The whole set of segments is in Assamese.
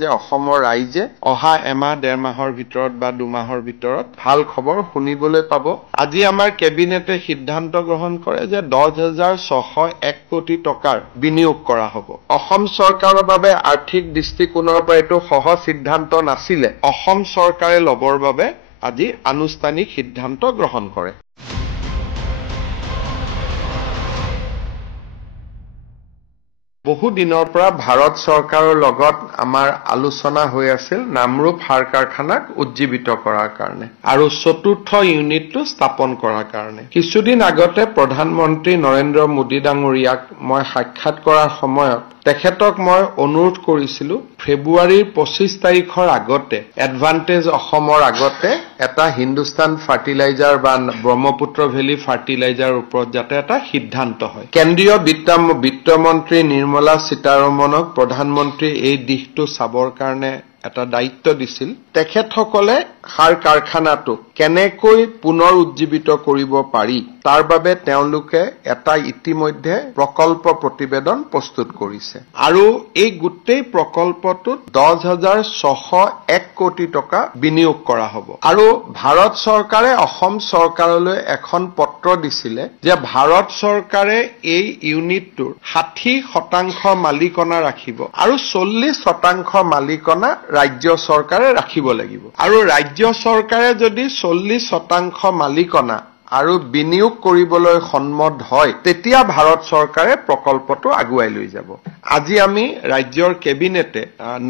যে অসমৰ ৰাইজে অহা এমাহ ডেৰ মাহৰ ভিতৰত বা দুমাহৰ ভিতৰত ভাল খবৰ শুনিবলৈ পাব। আজি আমাৰ কেবিনেটে সিদ্ধান্ত গ্ৰহণ কৰে যে 10,601 কোটি টকাৰ বিনিয়োগ কৰা হ'ব। অসম চৰকাৰৰ বাবে আৰ্থিক দৃষ্টিকোণৰ পৰা এইটো সহজ সিদ্ধান্ত নাছিলে। অসম চৰকাৰে ল'বৰ বাবে আজি আনুষ্ঠানিক সিদ্ধান্ত গ্ৰহণ কৰে। বহু দিনৰ পৰা ভাৰত চৰকাৰৰ লগত আমাৰ আলোচনা হৈ আছিল নামৰূপ সাৰ কাৰখানাক উজ্জীৱিত কৰাৰ কাৰণে আৰু চতুৰ্থ ইউনিটটো স্থাপন কৰাৰ কাৰণে। কিছুদিন আগতে প্ৰধানমন্ত্ৰী নৰেন্দ্ৰ মোদী ডাঙৰীয়াক মই সাক্ষাৎ কৰাৰ সময়ত তেখেতক মই অনুৰোধ কৰিছিলো ফেব্ৰুৱাৰীৰ 25 তাৰিখৰ আগতে এডভান্টেজ অসমৰ আগতে এটা হিন্দুস্তান ফাৰ্টিলাইজাৰ বা ব্ৰহ্মপুত্ৰ ভেলী ফাৰ্টিলাইজাৰৰ ওপৰত যাতে এটা সিদ্ধান্ত হয়। কেন্দ্ৰীয় বিত্তমন্ত্ৰী নিৰ্মলা সীতাৰমণক প্ৰধানমন্ত্ৰী এই দিশটো চাবৰ কাৰণে এটা দায়িত্ব দিছিল। তেখেতসকলে সাৰ কাৰখানাটো কেনেকৈ পুনৰ উজ্জীৱিত কৰিব পাৰি তাৰ বাবে তেওঁলোকে এটা ইতিমধ্যে প্ৰকল্প প্ৰতিবেদন প্ৰস্তুত কৰিছে আৰু এই গোটেই প্ৰকল্পটোত 10,601 কোটি টকা বিনিয়োগ কৰা হ'ব। আৰু ভাৰত চৰকাৰে অসম চৰকাৰলৈ এখন পত্ৰ দিছিলে যে ভাৰত চৰকাৰে এই ইউনিটটোৰ 60% মালিকনা ৰাখিব আৰু 40% মালিকনা ৰাজ্য চৰকাৰে ৰাখিব লাগিব। আৰু ৰাজ্য চৰকাৰে যদি 40% মালিকনা আৰু বিনিয়োগ কৰিবলৈ সন্মত হয় তেতিয়া ভাৰত চৰকাৰে প্ৰকল্পটো আগুৱাই লৈ যাব। আজি আমি ৰাজ্যৰ কেবিনেটে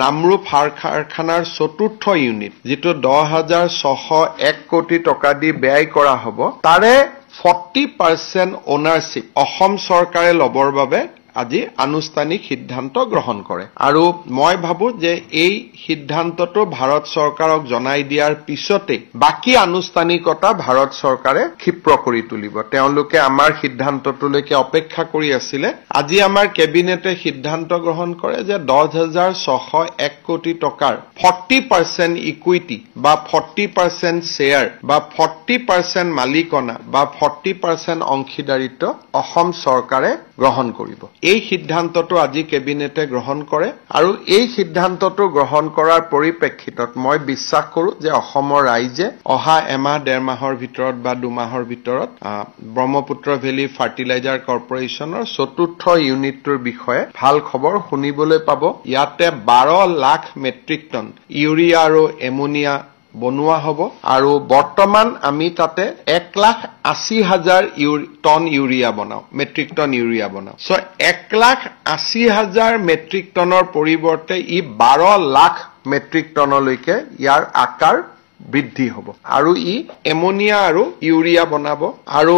নামৰূপ সাৰ কাৰখানাৰ চতুৰ্থ ইউনিট যিটো 10,601 কোটি টকা দি ব্যয় কৰা হ'ব তাৰে 40% ওনাৰশ্বিপ অসম চৰকাৰে ল'বৰ বাবে আজি আনুষ্ঠানিক সিদ্ধান্ত গ্ৰহণ কৰে। আৰু মই ভাবো যে এই সিদ্ধান্তটো ভাৰত চৰকাৰক জনাই দিয়াৰ পিছতে বাকি আনুষ্ঠানিকতা ভাৰত চৰকাৰে ক্ষিপ্ৰ কৰি তুলিব। তেওঁলোকে আমাৰ সিদ্ধান্তটোলৈকে অপেক্ষা কৰি আছিলে। আজি আমাৰ কেবিনেটে সিদ্ধান্ত গ্ৰহণ কৰে যে 10,601 কোটি টকাৰ 40% ইকুইটি বা 40% শ্বেয়াৰ বা 40% মালিকনা বা 40% অংশীদাৰিত্ব অসম চৰকাৰে গ্ৰহণ কৰিব। এই সিদ্ধান্তটো আজি কেবিনেটে গ্ৰহণ কৰে আৰু এই সিদ্ধান্তটো গ্ৰহণ কৰাৰ পৰিপ্ৰেক্ষিতত মই বিশ্বাস কৰো যে অসমৰ ৰাইজে অহা এমাহ ডেৰ মাহৰ ভিতৰত বা দুমাহৰ ভিতৰত ব্ৰহ্মপুত্ৰ ভেলী ফাৰ্টিলাইজাৰ কৰ্পোৰেচনৰ চতুৰ্থ ইউনিটটোৰ বিষয়ে ভাল খবৰ শুনিবলৈ পাব। ইয়াতে 12 লাখ মেট্ৰিক টন ইউৰিয়া আৰু এমোনিয়া বনোৱা হ'ব আৰু বৰ্তমান আমি তাতে 1,80,000 টন ইউৰিয়া বনাও, মেট্ৰিক টন ইউৰিয়া বনাও। সো 1,80,000 মেট্ৰিক টনৰ পৰিৱৰ্তে ই 12 লাখ মেট্ৰিক টনলৈকে ইয়াৰ আকাৰ বৃদ্ধি হ'ব আৰু ই এমোনিয়া আৰু ইউৰিয়া বনাব। আৰু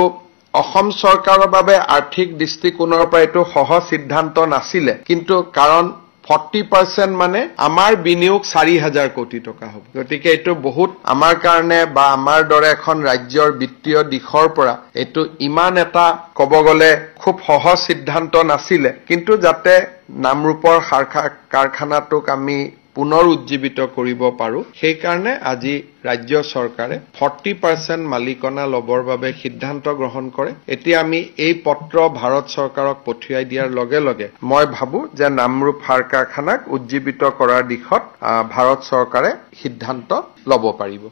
অসম চৰকাৰৰ বাবে আৰ্থিক দৃষ্টিকোণৰ পৰা এইটো সহজ সিদ্ধান্ত নাছিলে, কিন্তু কাৰণ 40% মানে আমাৰ বিনিয়োগ 4,000 কোটি টকা হ'ব। গতিকে এইটো বহুত আমাৰ কাৰণে বা আমাৰ দৰে এখন ৰাজ্যৰ বিত্তীয় দিশৰ পৰা এইটো ইমান এটা ক'ব গ'লে খুব সহজ সিদ্ধান্ত নাছিলে, কিন্তু যাতে নামৰূপৰ সাৰ কাৰখানাটোক আমি পুনৰ উজ্জীৱিত কৰিব পাৰো সেইকাৰণে আজি ৰাজ্য চৰকাৰে 40% মালিকনা ল'বৰ বাবে সিদ্ধান্ত গ্ৰহণ কৰে। এতিয়া আমি এই পত্ৰ ভাৰত চৰকাৰক পঠিয়াই দিয়াৰ লগে লগে মই ভাবো যে নামৰূপ সাৰ কাৰখানাক উজ্জীৱিত কৰাৰ দিশত ভাৰত চৰকাৰে সিদ্ধান্ত ল'ব পাৰিব।